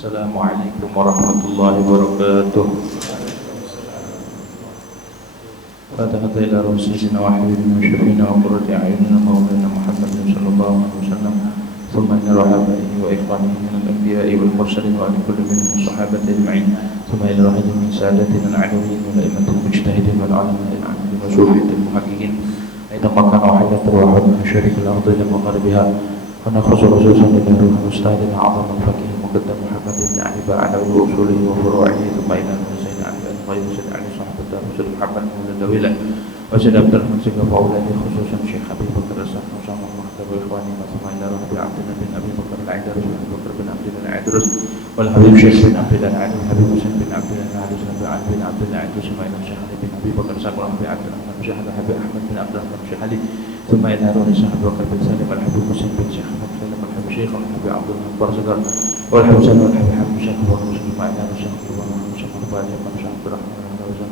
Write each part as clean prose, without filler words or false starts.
Assalamualaikum warahmatullahi wabarakatuh. Fatihah ila rasulina wa habibina wa syafiina wa qurrati a'yunina maulana Muhammadin sallallahu alaihi wasallam. Thumma ila rahabaihi wa ikhwanihi min al-anbiya'i wal mursalin wa ala kulli minhum sahabati ajma'in. Thumma ila rahajin min sadatina al-'alawiyin wa la'immatil mujtahidin wal 'ulama'i al-'amilin wa sufiyatil muhaqqiqin. Aidha makan wa hayatul wa hudna syarikil ardi ila magharibiha. Wa nakhusu khususan ila ruhul ustadina 'azam al-faqih muqaddam Muhammad ibn Ali ba'ala wa usulihi wa furu'ihi. Thumma ila Husain Ali al-Qayyim Sayyid Ali sahabat Rasul Muhammad Mawladawilah wa Sayyid Abdul Hamid wa Faulani khususan Syekh Habib Bakar As-Sakh sama Muhammad wa ikhwani wa Thumma ila Rabbi Abdullah bin Abi Bakar al-Aidrus wa Abi Bakar bin Abdullah al-Aidrus wal Habib Syekh bin Abdullah al-Ali Habib Husain bin Abdullah al-Aidrus wa Ali bin Abdullah al-Aidrus wa ila Syekh Ali bin Abi Bakar As-Sakh wa Abi Abdullah Syekh Habib Ahmad bin Abdullah Syekh Ali ثم إلى روح Syekh Abu Bakar bin Salim al-Habib Husain bin Syekh Ahmad Salim al-Habib Syekh al-Habib Abdullah Barzakar wal-Habib Salim al-Habib Hamid Syekh Abu Bakar Syekh Ma'ina Syekh Abu Bakar Syekh Al-Badi Syekh Abdul Rahman Syekh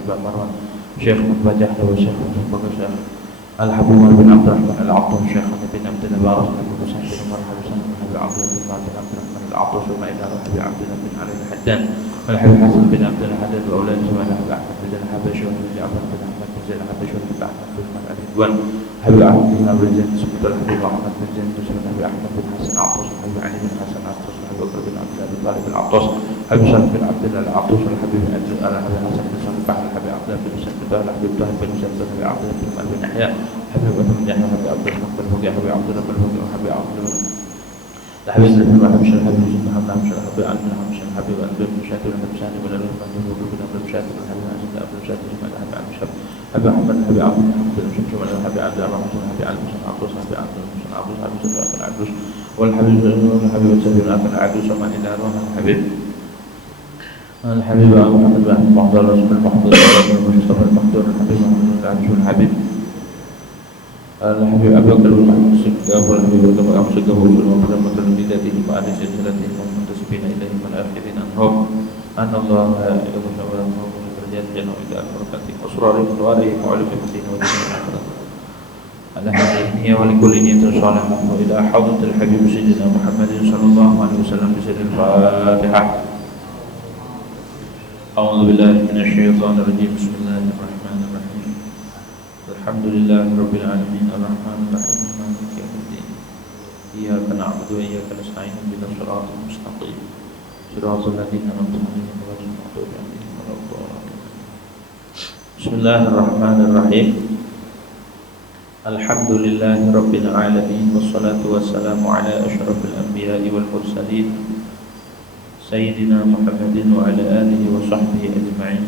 Al-Badi Marwan Syekh Mubajah Syekh Abu Bakar Syekh Al-Habib bin Abdurrahman Al-Abdul Syekh bin Abdullah Barak Al-Habib Husain bin Umar Al-Husain Al-Habib Abdullah bin Abdurrahman Al-Abdul ثم إلى Habib Abdullah bin Ali al-Haddan wal-Habib Hasan bin Abdullah Haddad wa أولاد ثم إلى Habib Ahmad bin Al-Habashi wa Ja'far bin Ahmad bin Zaid al-Habashi wa Habib Ahmad bin Al-Ridwan Habib Ahmad bin Abdul Zain Subtul Habib Ahmad bin Zain Habib Ahmad bin Hasan Al-Attas Habib Ali bin Hasan Al-Attas Habib Bakar bin Abdullah bin Talib Al-Attas Habib Salih bin Abdullah Al-Attas Habib Al-Habib Hasan bin Salih Habib Abdullah bin Husain bin Talib Habib Tahir bin Husain Habib Abdullah bin Umar bin Yahya Habib Abdullah bin Yahya Habib Abdullah bin Hugi Habib Abdullah bin Hugi Habib Abdullah Habib Salih bin Habib Syekh Habib Husain Muhammad Habib Ali bin Hamzah Habib Al-Bib bin Syahid bin Habib Sani bin Al-Rif bin Hugi bin Habib Syahid bin Habib Hasan bin Abdul Syahid bin Habib Al-Syab Habib Ahmad Habib Abdul Hamid bin Syamsul Habib Abdul Rahman Habib Ali bin Abdul Habib Abdul Abdul Habib bin Abdul wal Habib Habib Sabir Akan Abdul sama ila roh Habib Al-Habib Muhammad bin Muhammad bin Muhammad bin Mustafa bin Muhammad Habib Muhammad bin Habib Al-Habib Abu Bakar bin Muhammad Siddiq wal Habib Abu Bakar Siddiq wa Muhammad bin Bidati wa Ali silsilatin muntasibina ilaihi wal akhirin anhum anallahu la ilaha illa huwa جل وعلا بركاته أسراره وأسراره وعلم الدين والدين على هذه النية ولكل نية صالحة وإلى حضرة الحبيب سيدنا محمد صلى الله عليه وسلم بسر الفاتحة. أعوذ بالله من الشيطان الرجيم. بسم الله الرحمن الرحيم. الحمد لله رب العالمين الرحمن الرحيم مالك يوم الدين إياك نعبد وإياك نستعين اهدنا الصراط المستقيم صراط الذين أنعمت عليهم غير المغضوب عليهم ولا الضالين. Bismillahirrahmanirrahim. Alhamdulillahi rabbil alamin wassalatu wassalamu ala asyrafil anbiya'i wal mursalin sayyidina Muhammadin wa ala alihi wa sahbihi ajma'in.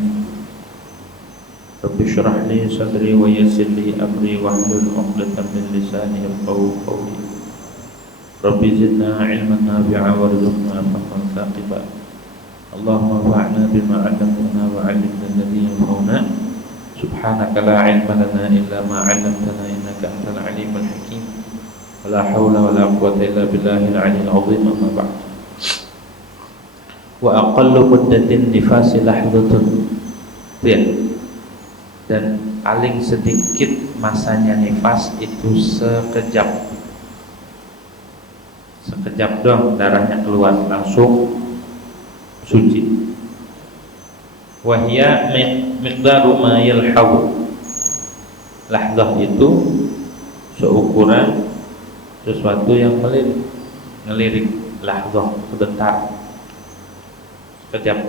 Rabbi shrah li sadri wa yassir li amri wahlul 'uqdatam min lisani yafqahu qawli. Rabbi zidna 'ilman nafi'a warzuqna fahman thaqiba. Allahumma fa'na bima 'allamtana wa 'allimna alladhi yanfa'una. Subhanaka la ilma lana illa ma 'allamtana innaka antal alimul hakim. Wala haula wala quwwata illa billahil 'aliyyil 'azim. Amma ba'd. Wa aqallu muddatin nifasi lahdatun. Dan paling sedikit masanya nifas itu sekejap. Sekejap dong darahnya keluar langsung suci. Wahya miqdaru ma yalhaw. Lahdah itu seukuran sesuatu yang melirik. Lahdah sebentar, sekejap.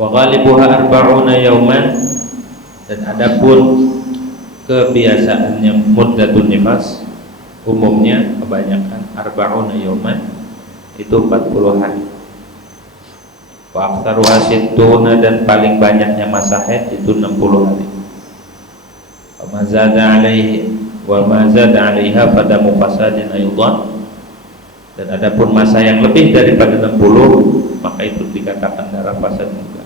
Wa ghalibuha arba'una yauman. Dan adapun kebiasaannya muddatun nifas umumnya kebanyakan arba'una yauman itu 40 hari. Wa aktsaru asittuna dan paling banyaknya masa haid itu 60 hari. Wa ma zada alaihi wa ma zada alaiha pada mufasadin aidan. Dan adapun masa yang lebih daripada 60 maka itu dikatakan darah fasad juga.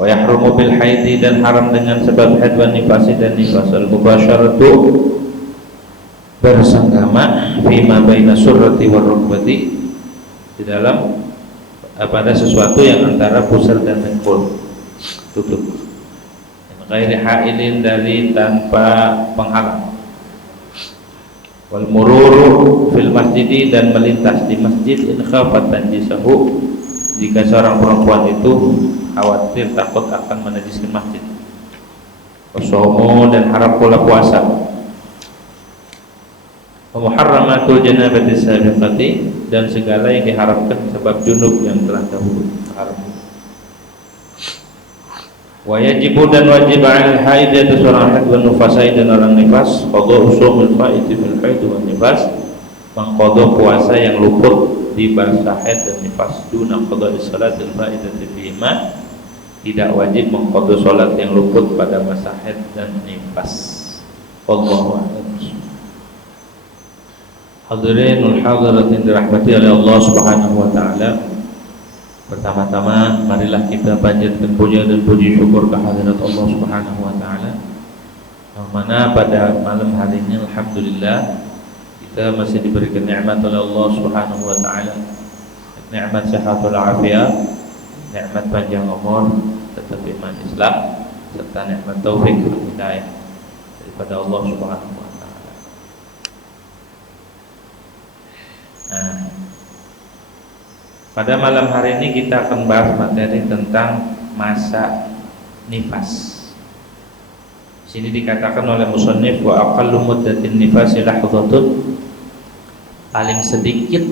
Wa yahrumu bil haidi dan haram dengan sebab haid wa nifasi dan nifas al mubasyaratu bersenggama fima baina surrati war rukbati di dalam pada sesuatu yang antara pusar dan dengkul tutup. Ghairi hailin dari tanpa penghalang. Wal mururu fil masjidi, dan melintas di masjid, in khafat tanjisahu, jika seorang perempuan itu khawatir takut akan menajiskan masjid. Wasomu, dan haram pula puasa. Wa muharramatul janabati sabiqati, dan segala yang diharamkan sebab junub yang telah dahulu haram. Wa yajibu, dan wajib 'alal haid, atas orang haid, wa nufasai, dan orang nifas, qada usumil faid fil haid wa nifas, mengqada puasa yang luput di masa haid dan nifas, duna qada salatil faidati fihima, tidak wajib mengqada salat yang luput pada masa haid dan nifas. Wallahu a'lam. Hadirinul hadiratin dirahmati oleh Allah Subhanahu wa taala. Pertama-tama marilah kita panjatkan puja dan puji syukur kehadirat Allah Subhanahu wa taala, yang mana pada malam hari ini alhamdulillah kita masih diberikan nikmat oleh Allah Subhanahu wa taala, nikmat sehat wal afiat, nikmat panjang umur, tetap iman Islam, serta nikmat taufik dan hidayah daripada Allah Subhanahu wa taala. Nah, pada malam hari ini kita akan bahas materi tentang masa nifas. Di sini dikatakan oleh musannif, wa aqallu muddatin nifasi lahdhatun, paling sedikit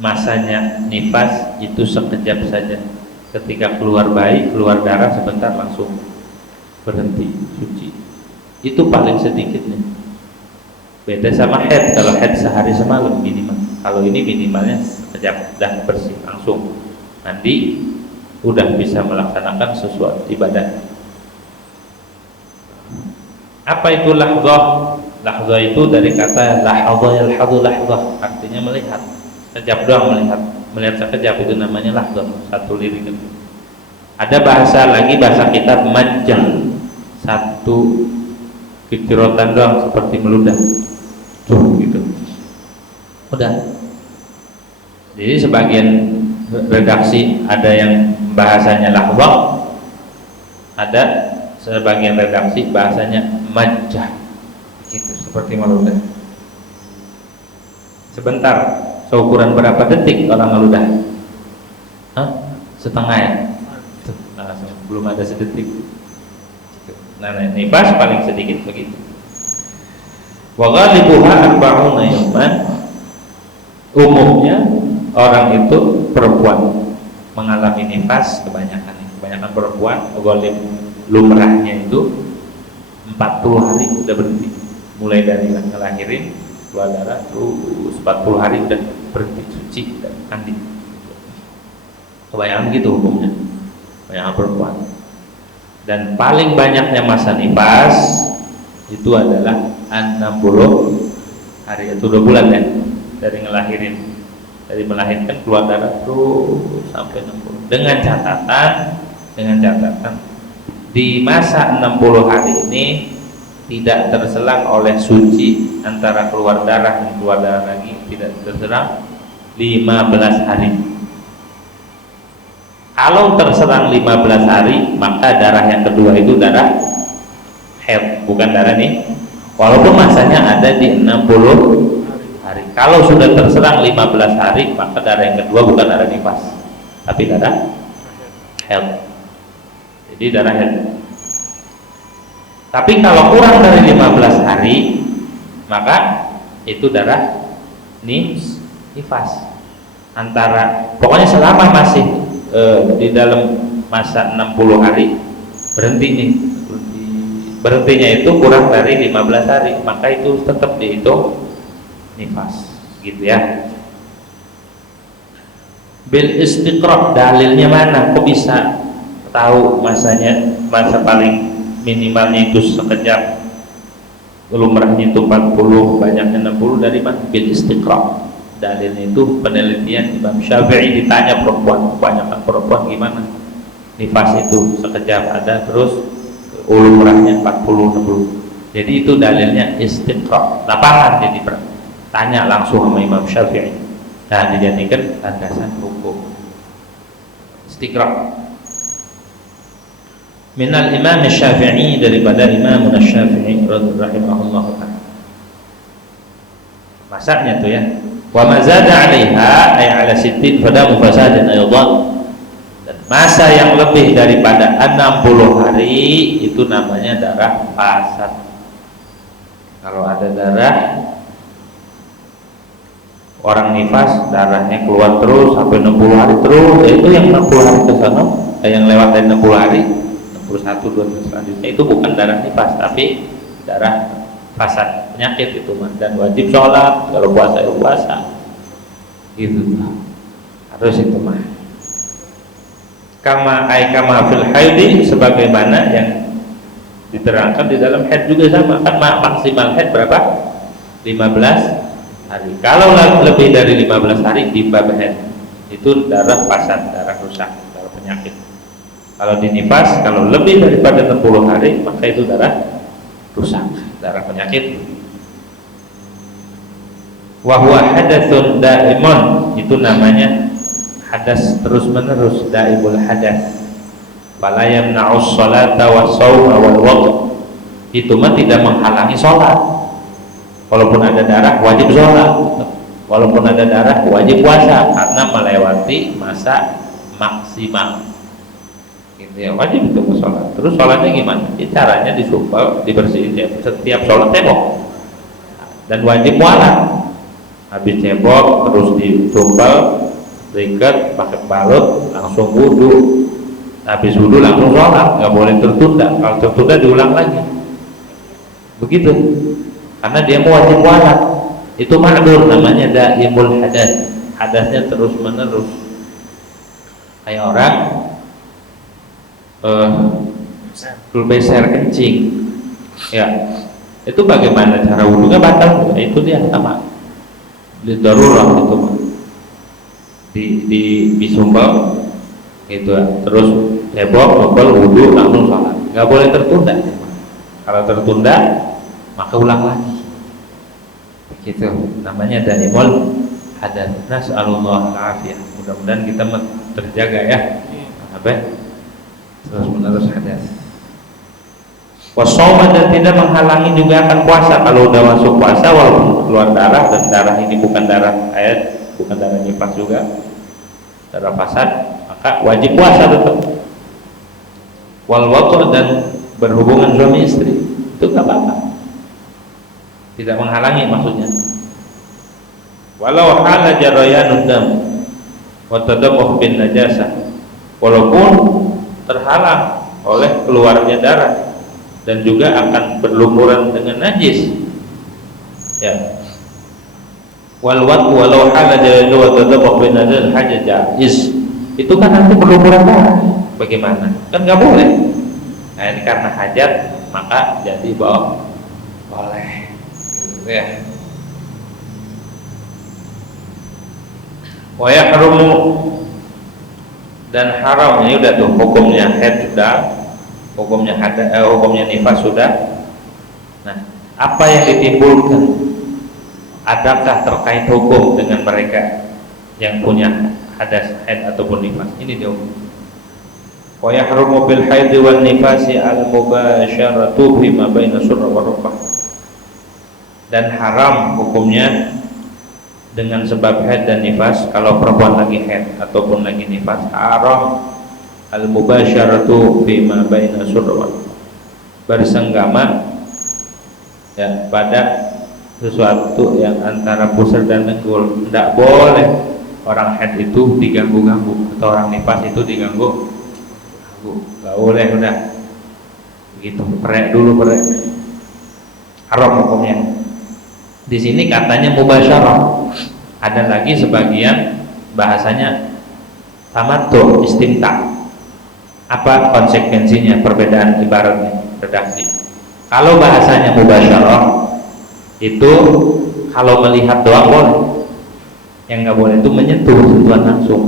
masanya nifas itu sekejap saja. Ketika keluar bayi, keluar darah sebentar langsung berhenti suci. Itu paling sedikitnya. Beda sama haid, kalau haid sehari semalam minimal. Kalau ini minimalnya sekejap, dah bersih langsung mandi, udah bisa melaksanakan sesuatu ibadah. Apa itu lahdzah? Lahdzah itu dari kata lahadzah yalhadhu lahdzah, artinya melihat sekejap doang, melihat sekejap, itu namanya lahdzah, satu lirik. Ada bahasa lagi, bahasa kitab majjah, satu kikirotan doang seperti meludah tuh gitu, udah. Jadi sebagian redaksi ada yang bahasanya lahdzah, ada sebagian redaksi bahasanya majjah, gitu, seperti meludah. Sebentar, seukuran berapa detik orang meludah? Setengah ya? Nah, belum ada sedetik. Nah, nifas paling sedikit begitu. Wa ghalibuha arba'una yawman, umumnya orang itu perempuan mengalami nifas, kebanyakan perempuan ghalib lumrahnya itu 40 hari udah berhenti, mulai dari ngelahirin keluar darah terus 40 hari udah berhenti suci dan mandi. Kebanyakan gitu hukumnya, banyak perempuan. Dan paling banyaknya masa nifas itu adalah 60 hari, itu 2 bulan ya, dari ngelahirin, dari melahirkan keluar darah terus sampai 60. Dengan catatan di masa 60 hari ini tidak terselang oleh suci antara keluar darah dan keluar darah lagi, tidak terselang 15 hari. Kalau terserang 15 hari, maka darah yang kedua itu darah haid, bukan darah nih. Walaupun masanya ada di 60 hari. Kalau sudah terserang 15 hari, maka darah yang kedua bukan darah nifas, tapi darah haid. Jadi darah haid. Tapi kalau kurang dari 15 hari, maka itu darah nifas. Pokoknya selama masih di dalam masa 60 hari berhenti nih. Berhentinya itu kurang dari 15 hari, maka itu tetap dihitung nifas, gitu ya. Bil istiqra', dalilnya mana? Kok bisa tahu masanya, masa paling minimalnya itu sekejap, lumrahnya itu 40, banyaknya 60, dari mana? Bil istiqra'. Dalilnya itu penelitian Imam Syafi'i, ditanya perempuan, kebanyakan perempuan gimana nifas itu sekejap ada, terus lumrahnya 40, 60. Jadi itu dalilnya istiqra', lapangan. Jadi tanya langsung sama Imam Syafi'i, nah dijadikan landasan hukum istiqra'. Minal Imam Syafi'i, daripada Imam Syafi'i rahimahullah ta'ala. masaknya tuh ya. Wa mazada 'alaiha ay 'ala sittin fadamu fasadin aydan. Dan masa yang lebih daripada 60 hari itu namanya darah fasad. Kalau ada darah orang nifas, darahnya keluar terus sampai 60 hari terus, itu yang 60 hari ke sana, yang lewat dari 60 hari, 61 2 selanjutnya itu bukan darah nifas tapi darah fasad, penyakit itu mah, dan wajib sholat, kalau puasa ya puasa gitu, harus itu mah kama fil haidi, sebagaimana yang diterangkan di dalam haid juga sama kan, maksimal haid berapa? 15 hari. Kalau lebih dari 15 hari di bab haid itu darah fasad, darah rusak, darah penyakit. Kalau di nifas, kalau lebih daripada 60 hari maka itu darah rusak, darah penyakit. Wa huwa hadatsun daimun, itu namanya hadas terus menerus, daimul hadas. Fala yamna'us sholata was shauma wal waqt, itu mah tidak menghalangi sholat. Walaupun ada darah wajib sholat, walaupun ada darah wajib puasa, karena melewati masa maksimal. Ya, wajib itu sholat. Terus sholatnya gimana? Caranya disumpel, dibersihin ya. Setiap sholat cebok, dan wajib mualah. Habis cebok terus disumpel, diikat pakai balut, langsung wudu. Habis wudu langsung sholat, nggak boleh tertunda. Kalau tertunda diulang lagi. Begitu. Karena dia mau wajib mualah. Itu ma'dur, namanya daimul hadas. Hadasnya terus menerus. Kayak orang beser kencing, ya itu bagaimana cara wudunya batal? Itu dia sama di darurat itu mah di sumbal gitu ya. Terus cebok, ngebel, wudu langsung sholat, nggak boleh tertunda. Kalau tertunda maka ulang lagi, gitu. Namanya daimul hadas. Nas'alullah al-afiyah. Mudah-mudahan kita terjaga ya, apa terus menerus hadas. Wassaum, dan tidak menghalangi juga akan puasa. Kalau udah masuk puasa walaupun keluar darah, dan darah ini bukan darah haid, bukan darah nifas juga, darah fasad, maka wajib puasa tetap. Wal waqt, dan berhubungan suami istri itu nggak apa-apa, tidak menghalangi maksudnya. Walau hala jarayanud dam wa tadammuf bin najasah, walaupun terhalang oleh keluarnya darah dan juga akan berlumuran dengan najis, ya. Walau hala jaladu wa tadabbur bin najis haja jaiz, itu kan nanti berlumuran darah, bagaimana? Kan nggak boleh. Nah ini karena hajat maka jadi boleh, gitu ya. Wa yahrumu, dan haram, ini udah tuh hukumnya haid sudah, hukumnya hukumnya nifas sudah. Nah, apa yang ditimbulkan? Adakah terkait hukum dengan mereka yang punya hadas haid ataupun nifas? Ini dia. Wa yahrumu bil haid wan nifasi al mubasharatu bima baina surra wa rukbah. Dan haram hukumnya dengan sebab haid dan nifas. Kalau perempuan lagi haid ataupun lagi nifas, haram al-mubasyaratu bima baina surra, bersenggama ya pada sesuatu yang antara pusar dan dengkul. Tidak boleh orang haid itu diganggu-ganggu, atau orang nifas itu diganggu. Nggak boleh, udah begitu. Perek dulu, perek. Haram hukumnya. Di sini katanya mubasyarah. Ada lagi sebagian bahasanya tamattu, istimta. Apa konsekuensinya, perbedaan ibaratnya, redaksi. Kalau bahasanya mubasyarah itu kalau melihat doang boleh. Yang nggak boleh itu menyentuh, sentuhan langsung.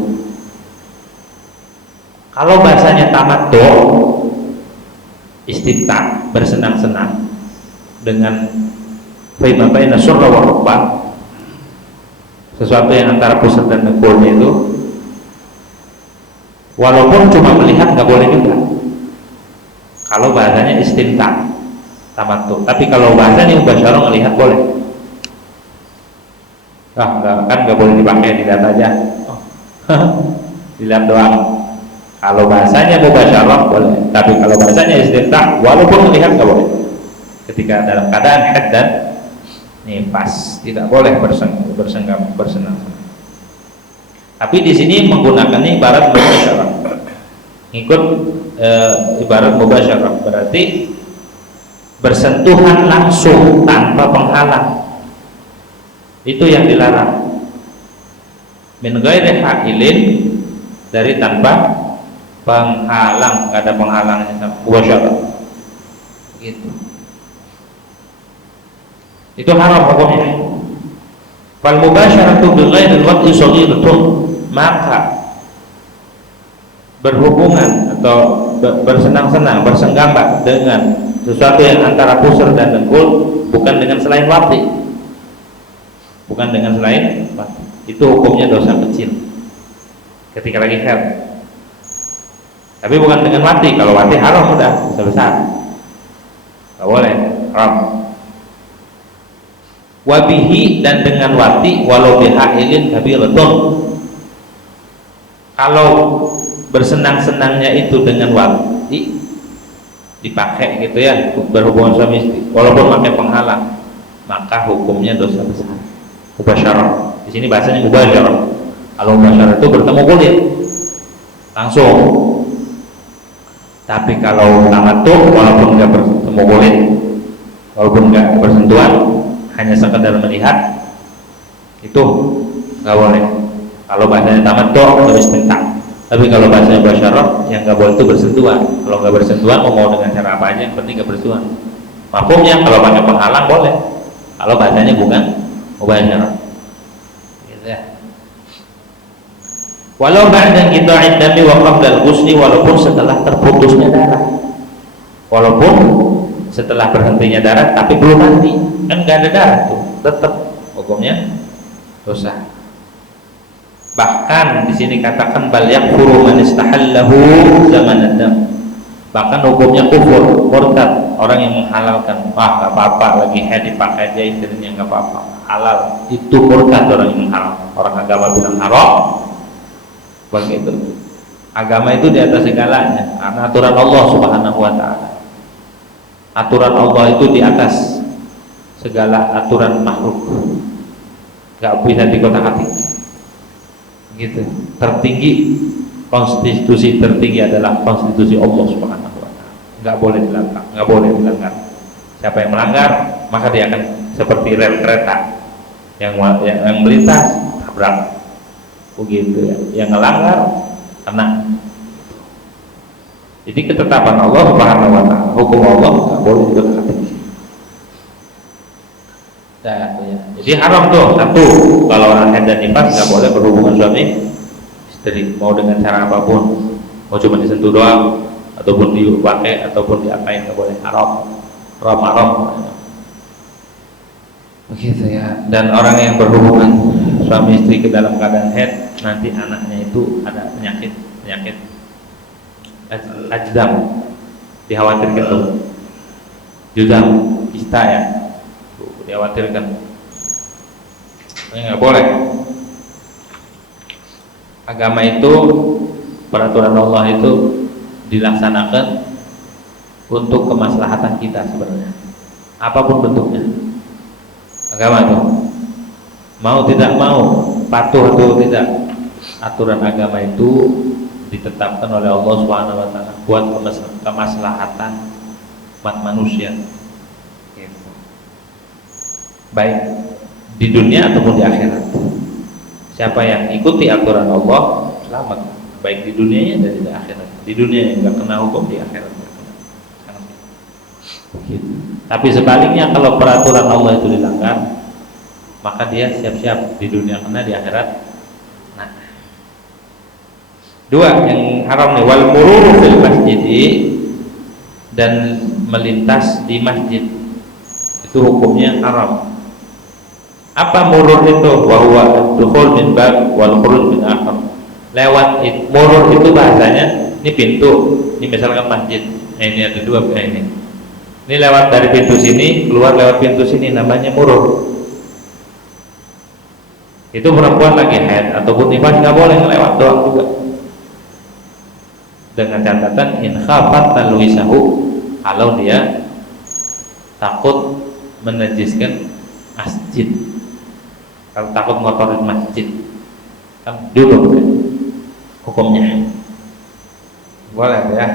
Kalau bahasanya tamattu, istimta, bersenang-senang dengan fima baina surra wa rukbah, sesuatu yang antara pusat dan dengkulnya itu, walaupun cuma melihat nggak boleh juga. Kalau bahasanya istimta, tamattu. Tapi kalau bahasanya mubasyarah, melihat boleh. Kan nggak boleh dipakai, dilihat aja. Dilihat doang. Kalau bahasanya mubasyarah boleh, tapi kalau bahasanya istimta walaupun melihat nggak boleh. Ketika dalam keadaan haid dan nifas tidak boleh bersenang-senang. Tapi di sini menggunakannya ibarat mubasyarah. Ikut ibarat mubasyarah berarti bersentuhan langsung tanpa penghalang. Itu yang dilarang. Min ghairi ha'ilin, dari tanpa penghalang, nggak ada penghalangnya, mubasyarah. Gitu. Itu haram hukumnya. Fal mubasyaratu bi ghairi al-wad'i shaghiratun, maka berhubungan atau bersenang-senang, bersenggama dengan sesuatu yang antara pusar dan dengkul bukan dengan selain wati, bukan dengan selain wati, itu hukumnya dosa kecil ketika lagi haid. Tapi bukan dengan wati. Kalau wati haram, udah dosa besar, nggak boleh, haram. Wabihi, dan dengan wati walau bihailin kabiratun, kalau bersenang-senangnya itu dengan wati dipakai gitu ya, berhubungan suami istri walaupun pakai penghalang, maka hukumnya dosa besar. Mubasyarah, di sini bahasanya mubasyarah. Kalau mubasyarah itu bertemu kulit langsung. Tapi kalau tamattu walaupun nggak bertemu kulit, walaupun nggak bersentuhan, hanya sekedar melihat, itu nggak boleh. Kalau bahasanya tamattu atau istimta'. Tapi kalau bahasanya mubasyarah, yang nggak boleh itu bersentuhan. Kalau nggak bersentuhan, mau dengan cara apa aja, yang penting nggak bersentuhan. Mafhumnya kalau pakai penghalang boleh. Kalau bahasanya bukan mubasyarah. Gitu ya. Walau ba'da qita'id dami wa qabla al-ghusli, walaupun setelah terputusnya darah. Walaupun setelah berhentinya darah tapi belum mandi, kan nggak ada darah tuh, tetap hukumnya dosa. Bahkan di sini katakan bal yakfuru man istahallahu zaman adam. Bahkan hukumnya kufur, murtad, orang yang menghalalkan. Nggak apa-apa, lagi haid dipakai aja istrinya, nggak apa-apa, halal. Itu murtad, orang yang menghalalkan. Orang agama bilang haram, begitu. Agama itu di atas segalanya, karena aturan Allah Subhanahu wa ta'ala. Aturan Allah itu di atas segala aturan makhluk, nggak bisa dikotak-atik. Gitu. Tertinggi, konstitusi tertinggi adalah konstitusi Allah Subhanahu wa ta'ala. Nggak boleh dilanggar, nggak boleh dilanggar. Siapa yang melanggar, maka dia akan seperti rel kereta yang melintas, tabrak. Begitu ya. Yang melanggar kena. Jadi ketetapan Allah Subhanahu wa ta'ala, hukum Allah nggak boleh dikotak-atik. Jadi haram tuh, satu, kalau orang haid dan nifas nggak boleh berhubungan suami istri, mau dengan cara apapun, mau cuma disentuh doang, ataupun dipakai, ataupun diapain, nggak boleh, haram. Begitu ya. Dan orang yang berhubungan suami istri ke dalam keadaan haid, nanti anaknya itu ada penyakit ajdam, dikhawatirkan tuh, judam, kista ya, dikhawatirkan. Nggak boleh. Agama itu, peraturan Allah itu dilaksanakan untuk kemaslahatan kita sebenarnya, apapun bentuknya. Agama itu mau tidak mau, patuh atau tidak, aturan agama itu ditetapkan oleh Allah Subhanahu wa ta'ala buat kemaslahatan umat manusia, gitu. Baik di dunia ataupun di akhirat. Siapa yang ikuti aturan Allah selamat, baik di dunianya dan di akhirat. Di dunia yang nggak kena hukum, di akhirat nggak kena. Gitu. Tapi sebaliknya, kalau peraturan Allah itu dilanggar, maka dia siap-siap di dunia kena, di akhirat. Nah, dua yang haram nih, wal mururu fil masjid, dan melintas di masjid itu hukumnya haram. Apa murur itu? Bahwa dukhul min bab wal khuruj min akhar. Lewat murur itu bahasanya, ini pintu, ini misalkan masjid. Nah, ini ada dua, ini lewat dari pintu sini, keluar lewat pintu sini, namanya murur. Itu perempuan lagi haid ataupun nifas nggak boleh ngelewat doang juga, dengan catatan in khafat talwisahu, kalau dia takut menajiskan masjid, kalau takut ngotorin masjid kan dulu hukumnya boleh ya.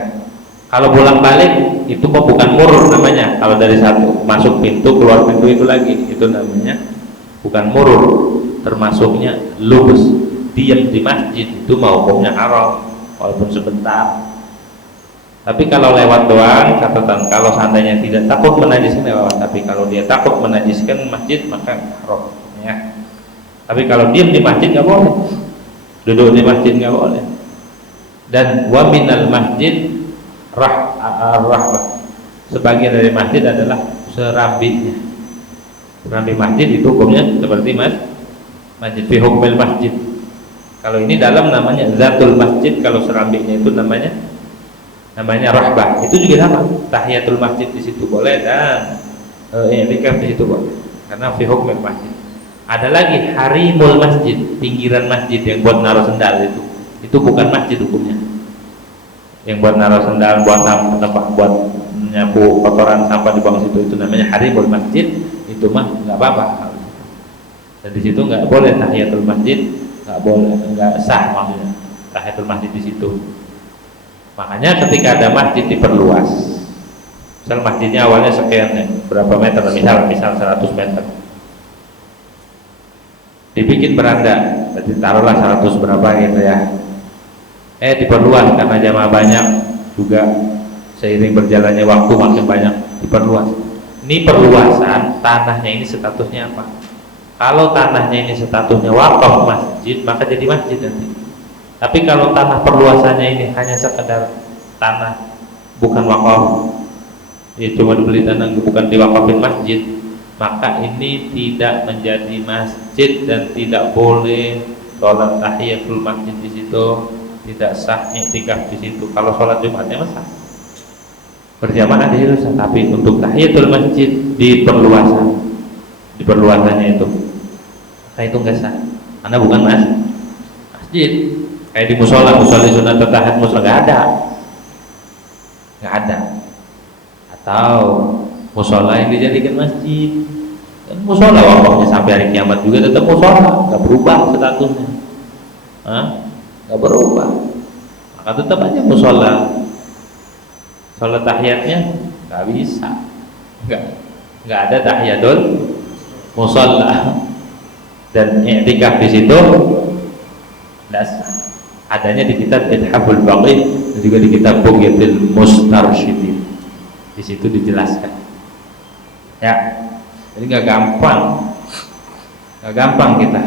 Kalau bolak balik itu kok bukan murur namanya, kalau dari satu masuk pintu keluar pintu itu lagi, itu namanya bukan murur, termasuknya lubus, diam di masjid itu mau hukumnya haram walaupun sebentar. Tapi kalau lewat doang, catatan kalau seandainya tidak takut menajiskan lewat, tapi kalau dia takut menajiskan masjid maka haram ya. Tapi kalau diam di masjid nggak boleh, duduk di masjid nggak boleh. Dan wa minal masjid rahbah, sebagian dari masjid adalah serambinya. Serambi masjid itu hukumnya seperti masjid fi hukmil masjid. Kalau ini dalam namanya zatul masjid, kalau serambinya itu namanya rahbah. Itu juga sama, tahiyatul masjid di situ boleh dan i'tikaf di situ boleh, karena fi hukmil masjid. Ada lagi harimul masjid, pinggiran masjid yang buat naruh sendal itu bukan masjid hukumnya. Yang buat naruh sendal, buat tempat buat nyapu kotoran sampah di bawah situ, itu namanya harimul masjid, itu mah nggak apa-apa. Dan di situ nggak boleh tahiyatul masjid, nggak boleh, nggak sah maksudnya tahiyatul masjid di situ. Makanya ketika ada masjid diperluas, misal masjidnya awalnya sekian ya, berapa meter, misal 100 meter, dibikin beranda, jadi taruhlah 100 berapa gitu ya. Diperluas karena jamaah banyak juga, seiring berjalannya waktu makin banyak diperluas. Ini perluasan tanahnya ini statusnya apa? Kalau tanahnya ini statusnya wakaf masjid, maka jadi masjid nanti. Tapi kalau tanah perluasannya ini hanya sekedar tanah bukan wakaf, ya cuma dibeli tanah bukan diwakafin masjid, maka ini tidak menjadi masjid dan tidak boleh sholat tahiyatul masjid di situ, tidak sah i'tikaf di situ. Kalau sholat Jumatnya sah, berjamaah di situ sah, tapi untuk tahiyatul masjid di perluasannya itu, maka itu nggak sah, karena bukan masjid. Kayak di musola sunat tahiyat musola nggak ada. Atau musola yang dijadikan masjid, dan musola wakafnya sampai hari kiamat juga tetap musola, nggak berubah statusnya, nggak berubah, maka tetap aja musola. Sholat tahiyatnya nggak bisa, nggak ada tahiyatul musola, dan i'tikaf di situ tidak sah. Adanya di kitab Ithaful Baqi dan juga di kitab Bugyatul Mustarsyidin, di situ dijelaskan ya. Jadi nggak gampang kita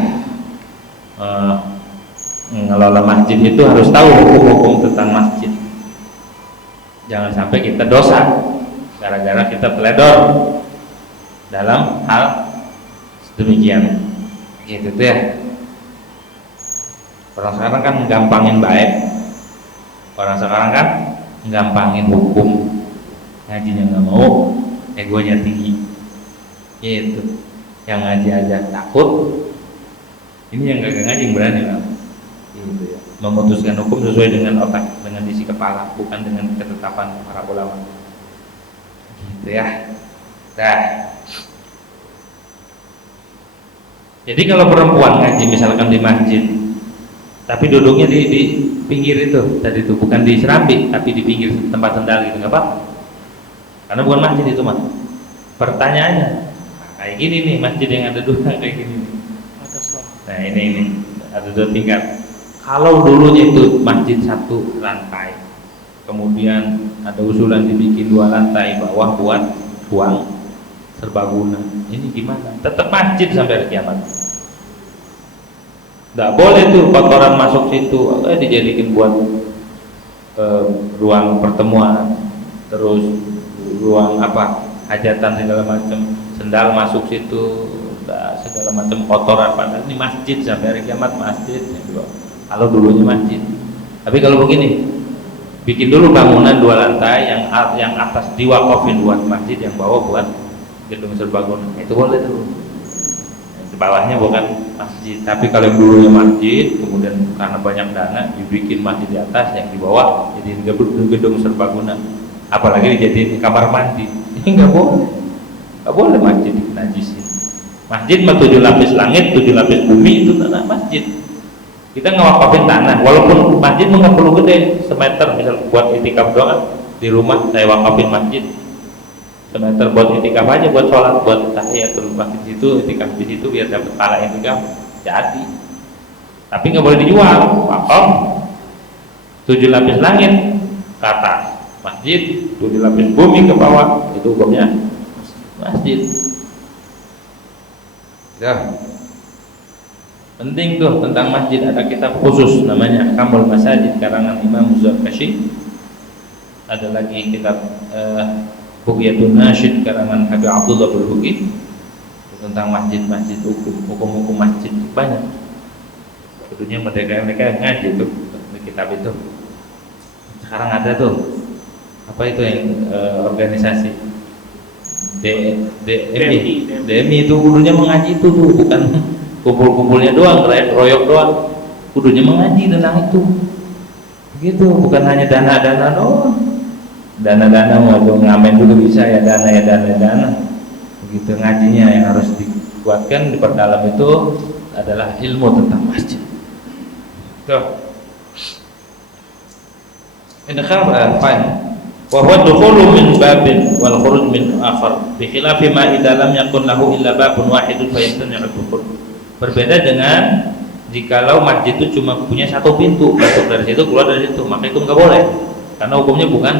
ngelola masjid. Itu harus tahu hukum-hukum tentang masjid. Jangan sampai kita dosa gara-gara kita teledor dalam hal demikian gitu tuh ya. Orang sekarang kan gampangin baik, orang sekarang kan gampangin hukum, ngajinya nggak mau, egonya tinggi gitu. Yang ngaji aja takut, ini yang gak ngaji yang berani lah gitu ya, memutuskan hukum sesuai dengan otak, dengan isi kepala, bukan dengan ketetapan para ulama gitu ya. Jadi kalau perempuan ngaji misalkan di masjid, tapi duduknya di pinggir itu tadi itu, bukan di serambi tapi di pinggir tempat sendal gitu, nggak apa-apa, karena bukan masjid itu mah. Pertanyaannya kayak gini nih, masjid yang ada dua kayak gini nih. Nah ini ada 2 tingkat. Kalau dulunya itu masjid 1 lantai, kemudian ada usulan dibikin 2 lantai bawah buat buang serbaguna, ini gimana? Tetap masjid sampai hari kiamat. Nggak boleh tuh kotoran masuk situ, dijadikan buat ruang pertemuan, terus ruang hajatan segala macam, sendal masuk situ, segala macam kotoran. Padahal ini masjid sampai hari kiamat, masjid gitu. Kalau dulunya masjid. Tapi kalau begini, bikin dulu bangunan 2 lantai yang atas diwakafin buat masjid, yang bawah buat gedung serbaguna, itu boleh tuh. Itu bawahnya bukan masjid. Tapi kalau yang dulunya masjid, kemudian karena banyak dana dibikin masjid di atas, yang di bawah jadi gedung serbaguna, apalagi dijadiin kamar mandi, ini nggak boleh masjid dinajisin. Masjid mah 7 lapis langit, 7 lapis bumi, itu tanah masjid. Kita ngewakafin tanah, walaupun masjid nggak perlu gede, semeter misal buat itikaf doang di rumah saya wakafin masjid semeter buat itikaf aja, buat sholat, buat tahiyatul masjid situ, itikaf di situ biar dapat pahala itikaf, jadi. Tapi nggak boleh dijual, wakaf 7 lapis langit ke atas masjid, 7 lapis bumi ke bawah, itu hukumnya masjid. Ya. Penting tuh tentang masjid, ada kitab khusus namanya Ahkamul Masajid karangan Imam Zarkashi. Ada lagi kitab Bughyatul Nasyid karangan Habib Abdullah Bulbuki tentang masjid-masjid, hukum-hukum masjid banyak. Tentunya mereka ngaji tuh di kitab itu. Sekarang ada tuh apa itu yang organisasi DMI itu kudunya mengaji itu tuh, bukan kumpul-kumpulnya doang, royok doang, kudunya mengaji tentang itu. Begitu, bukan hanya dana-dana doang. Dana-dana mau ngamen dulu bisa ya dana. Begitu, ngajinya yang harus dikuatkan, diperdalam itu adalah ilmu tentang masjid. Tuh. Ini apa? Wa huwa dukhulu min babin wal khuruj min akhar. Bi khilafi ma idza lam yakun lahu illa babun wahidun fa yastani'u dukhul. Berbeda dengan jikalau masjid itu cuma punya satu pintu, masuk dari situ keluar dari situ, maka itu nggak boleh. Karena hukumnya bukan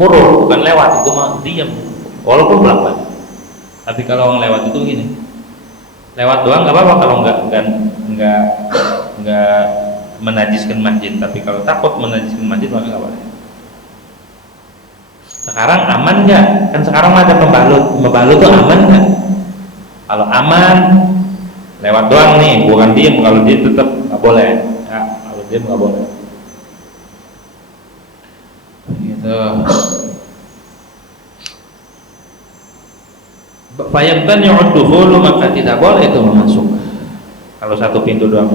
murur, bukan lewat, itu mah diam walaupun bolak-balik. Tapi kalau orang lewat itu gini, lewat doang nggak apa-apa kalau nggak menajiskan masjid. Tapi kalau takut menajiskan masjid maka nggak boleh. Sekarang aman nggak? Kan sekarang ada pembalut tuh aman nggak? Kalau aman lewat doang nih, bukan diem. Kalau diem tetap nggak boleh. Ya, kalau diem nggak boleh. Gitu. Fayabtan yu'udduhulu, maka tidak boleh itu masuk. Kalau satu pintu doang,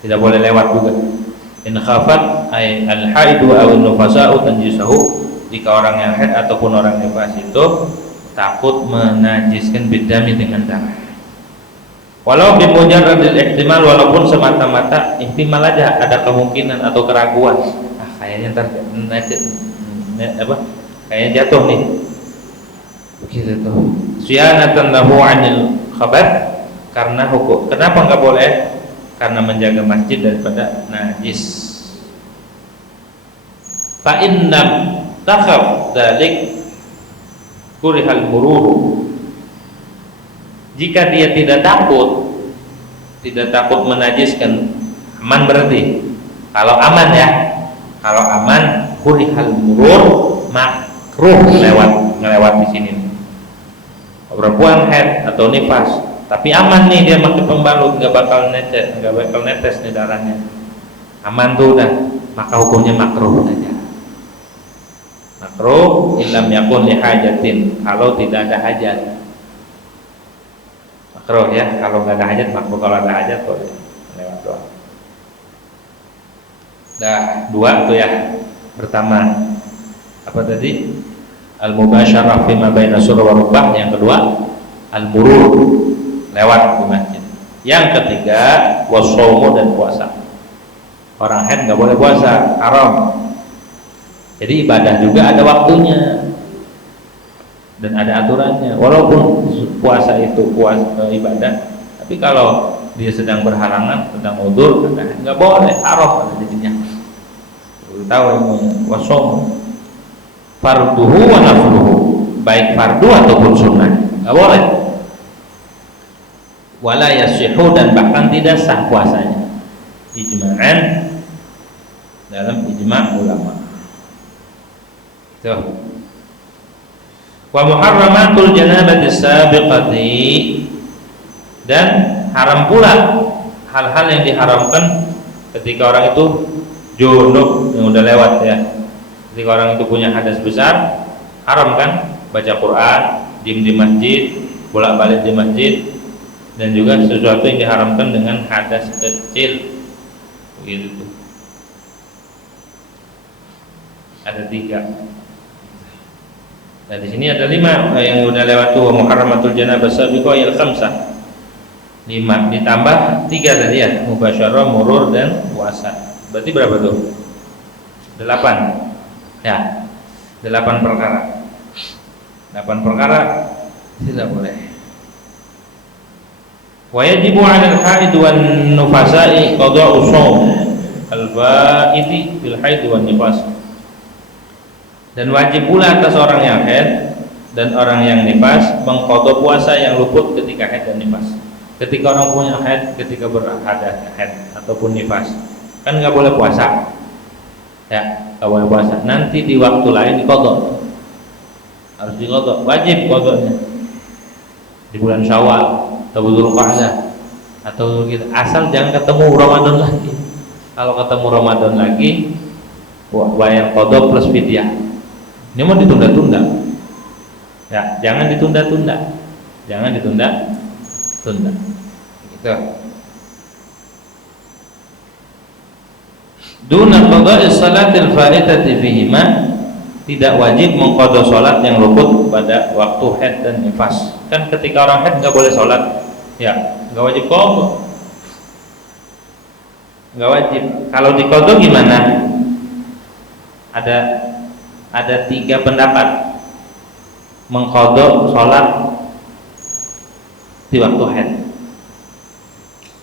tidak boleh lewat juga. In khafat ay al-haidu aw an-nufasa'u tanjisahu. Jika orang yang haid ataupun orang nifas itu takut menajiskan bidami dengan darah. Walau bimujarradil ihtimal, walaupun semata-mata ihtimal aja, ada kemungkinan atau keraguan. Kayaknya ntar kayaknya jatuh nih. Begitu tuh. Syianatan lahu 'anil khabath, karena hukum. Kenapa enggak boleh? Karena menjaga masjid daripada najis. Fa innam takhaf dzalik kurihal mururu. Jika dia tidak takut menajiskan, aman berarti. Kalau aman ya, kalau aman kurihal murur, makruh ngelewat di sini. Perempuan haid atau nifas, tapi aman nih dia pakai pembalut, nggak bakal netes nih darahnya. Aman tuh udah, maka hukumnya makruh saja. Makruh illam yakun li hajatin, kalau tidak ada hajat. Makruh ya, kalau nggak ada hajat makruh, kalau ada hajat boleh lewat doang. Dah dua tuh ya. Pertama apa tadi? Al-mubasyarah fima baina surah wa rukbah. Yang kedua al-murur, lewat di masjid. Yang ketiga was-shaumu, dan puasa. Orang haid nggak boleh puasa, haram. Jadi ibadah juga ada waktunya dan ada aturannya. Walaupun puasa itu ibadah, tapi kalau dia sedang berhalangan, sedang udzur, nggak boleh, haram jadinya. Tahu ilmunya. Was-shaum farduhu wa nafluhu, baik fardu ataupun sunnah, nggak boleh. Wala yasihu, dan bahkan tidak sah puasanya, ijma'an, dalam ijma' ulama. Wa muharramatul janabati sabiqati, dan haram pula hal-hal yang diharamkan ketika orang itu junub, yang udah lewat ya. Ketika orang itu punya hadas besar, haram kan baca Quran, diem di masjid, bolak-balik di masjid, dan juga sesuatu yang diharamkan dengan hadas kecil. Begitu tuh. Ada 3. Nah di sini ada 5 yang udah lewat tuh, muharramatul janabah sabiqah yal khamsah. 5 ditambah 3 tadi ya, mubasyarah, murur dan puasa. Berarti berapa tuh? 8. Ya. 8 perkara. 8 perkara tidak boleh. Wa yajibu 'alal haid wan nufasa'i qada'u shaum al-fa'iti fil haid wan nifas. Dan wajib pula atas orang yang haid dan orang yang nifas mengqadha puasa yang luput ketika haid dan nifas. Ketika orang punya haid, ketika berhadas haid ataupun nifas, kan nggak boleh puasa. Ya, nggak boleh puasa. Nanti di waktu lain diqadha. Harus diqadha, wajib qadhanya. Di bulan Syawal atau Dzulqa'dah atau gitu. Asal jangan ketemu Ramadan lagi. Kalau ketemu Ramadan lagi, bayar qadha plus fidyah. Ini mau ditunda-tunda. Ya, jangan ditunda-tunda. Jangan ditunda-tunda. Gitu. Duna qada'is salatil fa'itati fihima, tidak wajib mengqadha salat yang luput pada waktu haid dan nifas. Kan ketika orang haid enggak boleh salat. Ya, enggak wajib qadha. Enggak wajib. Kalau diqadha gimana? Ada 3 pendapat mengqadha salat di waktu haid.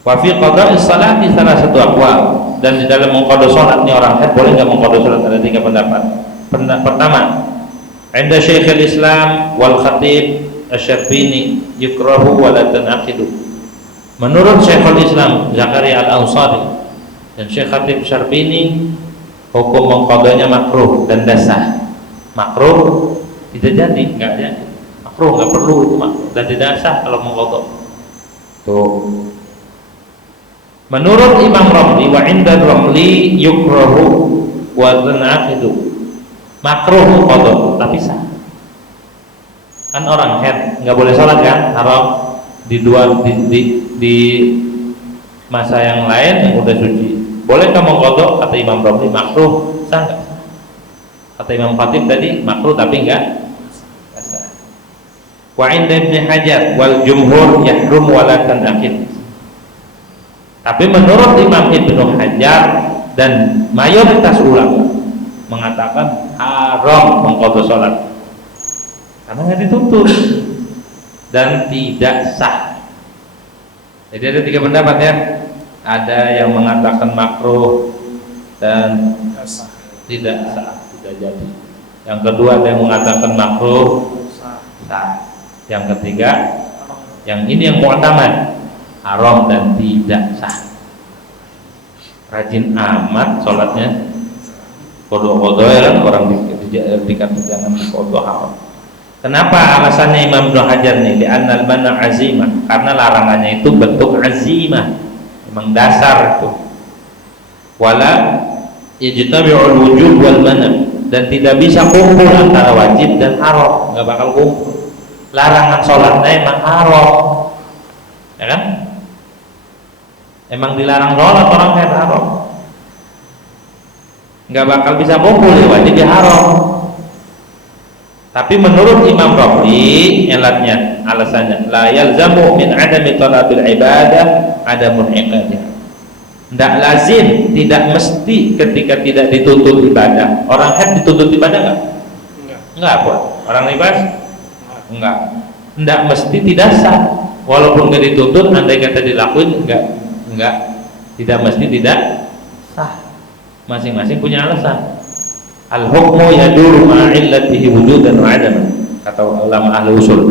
Wa fi qada'is salati salah satu aqwal, dan di dalam mengqadha salat ni orang haid boleh enggak mengqadha salat, ada 3 pendapat. Pertama, inda Syekhul Islam wal Khatib Asy-Syarbini yukrahu wa la tanaqidu. Menurut Syekhul Islam Zakaria Al-Ansari dan Syekh Khatib Syarbini, hukum mengqadhanya makruh dan dasar. Makruh tidak jadi, enggak jadi. Makruh enggak perlu itu makruh dan tidak sah kalau mengqadha. Tuh. Menurut Imam Ramli wa inda Ramli yukrahu wa tanaqidu. Makruh mengqadha tapi sah. Kan orang haid enggak boleh sholat kan? Haram di masa yang lain yang udah suci. Bolehkah mengqadha? Kata Imam Ramli makruh, sah enggak? Kata Imam Khatib tadi makruh tapi enggak sah. Wa inda Ibnu Hajar wal jumhur yahrum wa la tanaqid. Tapi menurut Imam Ibnu Hajar dan mayoritas ulama mengatakan haram mengqadha salat karena nggak dituntut dan tidak sah. Jadi ada 3 pendapat ya. Ada yang mengatakan makruh dan tidak sah, tidak jadi. Yang kedua ada yang mengatakan makruh, sah. Yang ketiga, yang ini yang mu'tamad, haram dan tidak sah. Rajin amat sholatnya, qadha ya kan, orang dikatakan jangan qadha haram. Kenapa alasannya Imam Ibnu Hajar nih? Di annal mana azimah, karena larangannya itu bentuk azimah, memang dasar itu. Wala yajtabi'ul wujub wal mana, dan tidak bisa kumpul antara wajib dan haram, nggak bakal kumpul. Larangan sholatnya emang haram, ya kan? Emang dilarang sholat orang haid haram, nggak bakal bisa kumpul ya wajib ya haram. Tapi menurut Imam Rafi, elatnya, alasannya, la yalzamu min adami talabil ibadah adamun iqadah. Tidak lazim, tidak mesti ketika tidak dituntut ibadah. Orang haid dituntut ibadah enggak? Enggak apa? Orang nifas? Enggak. Tidak mesti tidak sah. Walaupun enggak dituntut, andai kata dilakuin enggak, tidak mesti tidak sah. Masing-masing punya alasan. Al-hukmu yaduru ma'illatihi wujudan wa adaman, kata ulama ahli usul.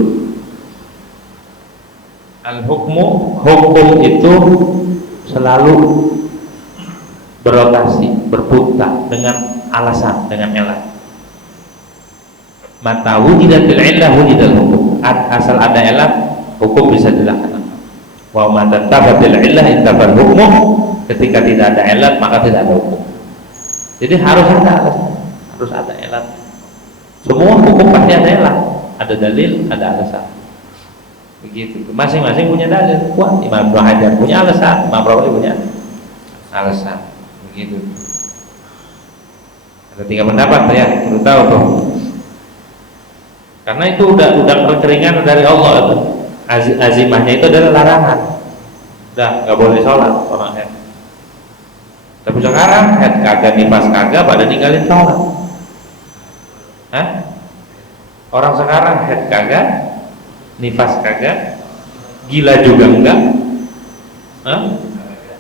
Al-hukmu, hukum itu selalu berotasi, berputar dengan alasan, dengan ilah. Mata wujidatil illah wujidal hukum. Asal ada ilah, hukum bisa dilaksanakan. Wa mata tabatil illah intabal hukmu. Ketika tidak ada ilah, maka tidak ada hukum. Jadi harus ada alasan, harus ada ilah. Semua hukum pasti ada ilah, ada dalil, ada alasan. Begitu. Masing-masing punya dalil kuat. Imam Ibnu Hajar punya alasan, Imam Rawi punya alasan. Begitu. Ada 3 pendapat ya, perlu tahu tuh. Karena itu udah keringan dari Allah itu. Azimahnya itu adalah larangan. Udah nggak boleh sholat orang head. Tapi sekarang head kagak, nifas kagak, pada ninggalin sholat. Hah? Orang sekarang head kagak, nifas kagak, gila juga enggak,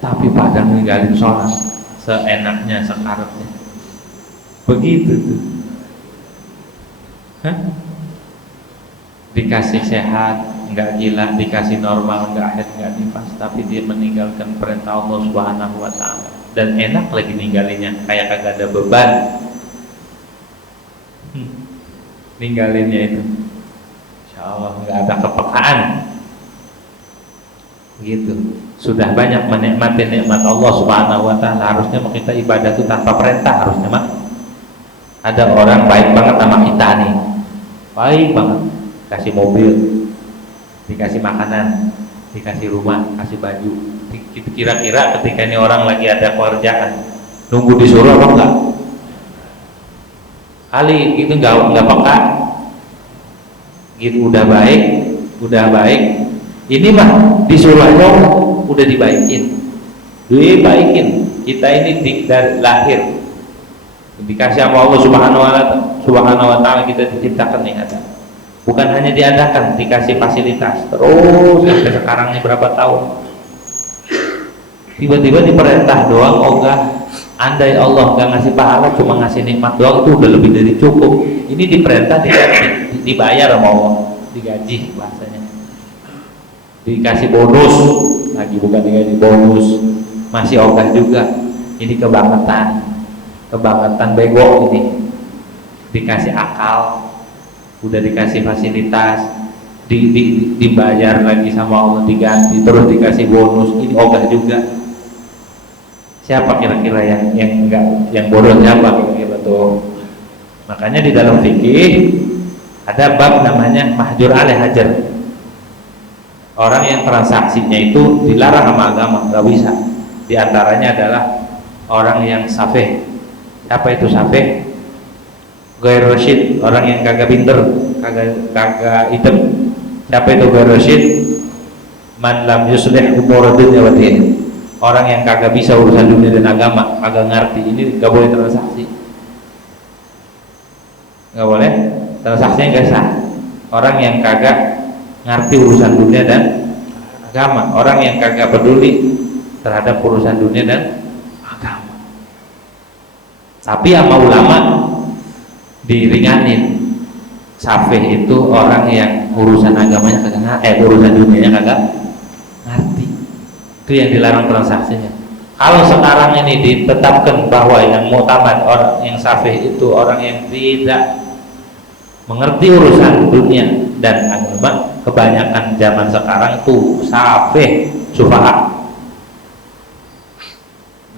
tapi pada ninggalin sholat seenaknya, sekarangnya. Begitu tuh. Dikasih sehat, enggak gila, dikasih normal, enggak head, enggak nifas, tapi dia meninggalkan perintah Allah Subhanahu wa Ta'ala. Dan enak lagi ninggalinnya, kayak kagak ada beban. Ninggalinnya itu, insya Allah nggak ada kepekaan. Gitu. Sudah banyak menikmati nikmat Allah Subhanahu wa Ta'ala. Harusnya kita ibadah itu tanpa perintah, harusnya mah. Ada orang baik banget sama kita nih, baik banget, kasih mobil, dikasih makanan, dikasih rumah, kasih baju. Kira-kira ketika ini orang lagi ada pekerjaan, nunggu disuruh apa enggak? Kali itu enggak peka. Gitu udah baik. Ini mah disuruh aja udah dibaikin. Dibaikin. Kita ini dari lahir dikasih sama Allah Subhanahu wa Ta'ala, kita diciptakan nih ada. Bukan hanya diadakan, dikasih fasilitas terus sampai sekarang ini berapa tahun. Tiba-tiba diperintah doang, ogah. Andai Allah nggak ngasih pahala, cuma ngasih nikmat doang, itu udah lebih dari cukup. Ini diperintah, dibayar sama Allah, digaji bahasanya, dikasih bonus lagi, bukan digaji, bonus. Masih ogah juga. Ini kebangetan bego ini. Dikasih akal, udah dikasih fasilitas, dibayar lagi sama Allah, diganti, terus dikasih bonus. Ini ogah juga. Siapa kira-kira yang bodoh, siapa kira-kira tuh? Makanya di dalam fikih ada bab namanya mahjur alih hajar. Orang yang transaksinya itu dilarang sama agama, nggak bisa. Di antaranya adalah orang yang safeh. Siapa itu safeh? Ghair rasyid, orang yang kagak pinter, kagak item. Siapa itu ghair rasyid? Man lam yuslih umur dunya wa din. Orang yang kagak bisa urusan dunia dan agama, kagak ngerti, ini nggak boleh transaksi, nggak boleh transaksinya, nggak sah. Orang yang kagak ngerti urusan dunia dan agama, orang yang kagak peduli terhadap urusan dunia dan agama. Tapi sama ulama diringanin. Safih itu orang yang urusan agamanya kagak urusan dunianya kagak ngerti. Itu yang dilarang transaksinya. Kalau sekarang ini ditetapkan bahwa yang mu'tamad, orang yang safih itu orang yang tidak mengerti urusan dunia dan agama, kebanyakan zaman sekarang tuh safih, sufaha.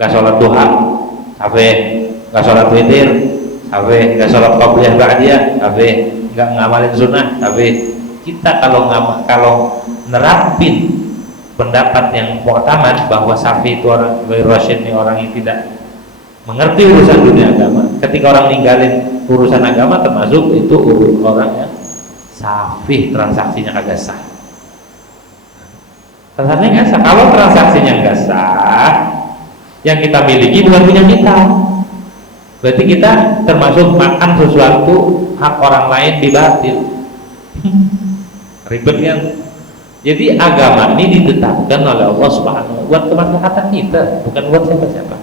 Gak sholat duha, safih. Gak sholat witir, safih. Gak sholat qabliyah ba'diyah, safih. Gak ngamalin sunnah, safih. Kita kalau nerapin pendapat yang mu'tamad bahwa safi itu orang rasyid, ini orang yang tidak mengerti urusan dunia agama, ketika orang ninggalin urusan agama termasuk itu orang yang safi, transaksinya kagak sah. Transaksinya nggak sah. Kalau transaksinya nggak sah, yang kita miliki bukan punya kita, berarti kita termasuk makan sesuatu hak orang lain dibatil. Ribet kan? Jadi agama ini ditetapkan oleh Allah Subhanahu wa Ta'ala buat kemaslahatan kita, bukan buat siapa-siapa.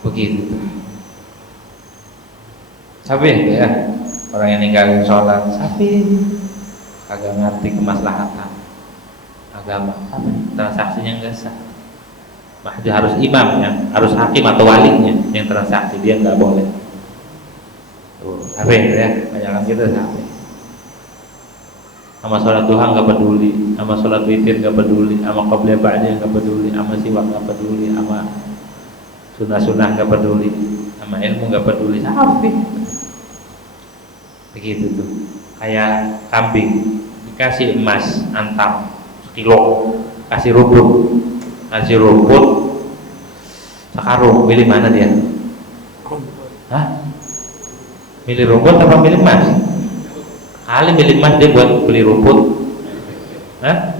Begitu. Safih ya, orang yang ninggalin sholat, safih, kagak ngerti kemaslahatan agama, transaksinya nggak sah. Dia harus imamnya, harus hakim atau walinya yang transaksi, dia nggak boleh. Safih ya, banyak kita safih. Sama sholat duha nggak peduli, sama sholat witir nggak peduli, sama qabliyah ba'diyah nggak peduli, sama siwak nggak peduli, sama sunnah-sunnah nggak peduli, sama ilmu nggak peduli, safih. Begitu tuh, kayak kambing kasih emas antam sekilo, kasih rumput sekarung, milih mana dia? Hah? Milih rumput apa milih emas? Kali milih emas dia buat beli rumput. Hah?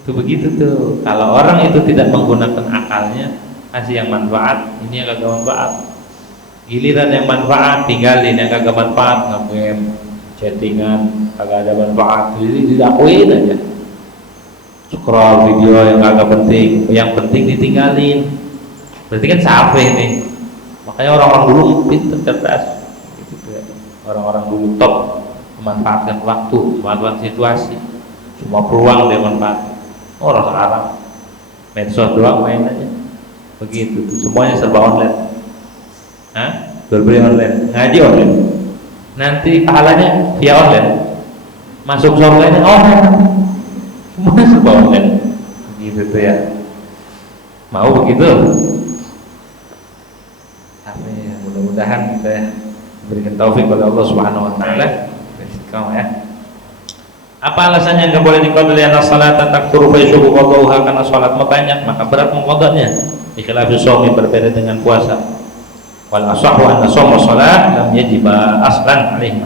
Itu begitu tuh. Kalau orang itu tidak menggunakan akalnya, kasih yang manfaat, ini yang kagak manfaat. Giliran yang manfaat tinggalin, yang kagak manfaat nge-game, chattingan, kagak ada manfaat, jadi dilakuin aja. Scroll video yang kagak penting, yang penting ditinggalin. Berarti kan capek nih. Makanya orang-orang dulu pintar cerdas. Gitu ya. Orang-orang dulu top memanfaatkan waktu, memanfaatkan situasi. Semua peluang dia manfaatkan. Orang sekarang medsos doang main aja. Begitu, semuanya serba online. Hah? Berbeli online, ngaji online. Nanti pahalanya via online. Masuk surganya online. Semuanya serba online. Begitu tuh ya. Mau begitu? Amin. Mudah-mudahan kita berikan taufik oleh Allah Subhanahu wa taala. Istiqamah ya. Apa alasannya enggak boleh diqadhi anas salat takfuru fa yusubu qadauha, karena salat banyak maka berat mengqadanya. Ikhlafi shaumi berbeda dengan puasa. Wal asahhu anna shauma salat lam yajiba aslan alaihi.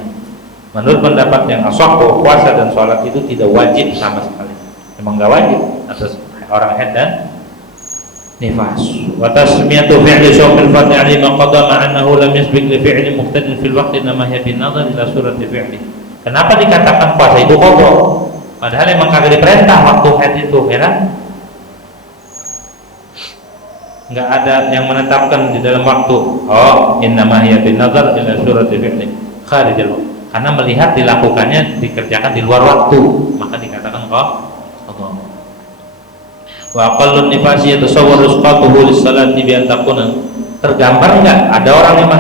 Menurut pendapat yang asah, puasa dan salat itu tidak wajib sama sekali. Memang enggak wajib atas orang haid dan nifas. Wa tasmiyatu fi'li shaumil fardhi alaihi ma qada ma annahu lam yasbiq li fi'li muqtadin fil waqti nama hiya bin nazar ila surati fi'li. Kenapa dikatakan puasa itu qada? Padahal emang kagak diperintah waktu haid itu, ya kan? Enggak ada yang menetapkan di dalam waktu. Oh, innama hiya bin nazar ila surati fi'li kharijal waqt. Karena melihat dilakukannya dikerjakan di luar waktu, maka dikatakan qada. Wa aqallun nifasi yatasawwaru isqatuhu lis-salati bi an takuna. Tergambar enggak ada orang yang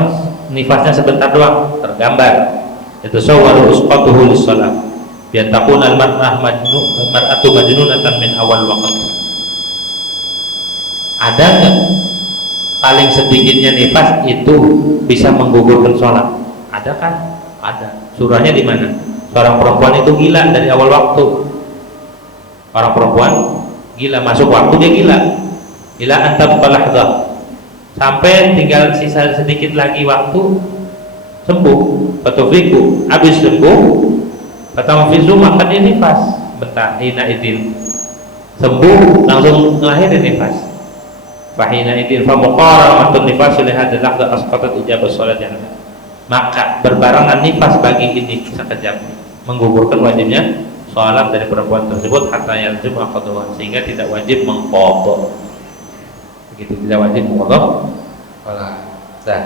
nifasnya sebentar doang? Tergambar. Yatasawwaru isqatuhu lis-salat bi an takuna al-mar'atu majnunatan min awal waqt. Ada enggak paling sedikitnya nifas itu bisa menggugurkan sholat? Ada kan? Ada. Surahnya di mana? Seorang perempuan itu gila dari awal waktu. Orang perempuan gila, masuk waktu dia gila. Ila antab qalahdah. Sampai tinggal sisa sedikit lagi waktu sembuh. Fatufiku, habis sembuh. Fatamafizu, maka dia nifas. Bentar, hina idin. Sembuh langsung ngelahirin nifas. Fahina idin famuqaramatun nifas li hadzal lahdzah asqatat ijabah shalat yang. Maka berbarengan nifas bagi ini sekejap menggugurkan wajibnya sholat dari perempuan tersebut hatta yalzim qadha, sehingga tidak wajib mengqadha. Begitu, tidak wajib mengqadha. Nah,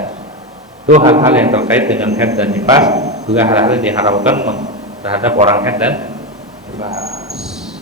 itu hal-hal yang terkait dengan haid dan nifas, juga hal-hal yang diharamkan terhadap orang haid dan nifas.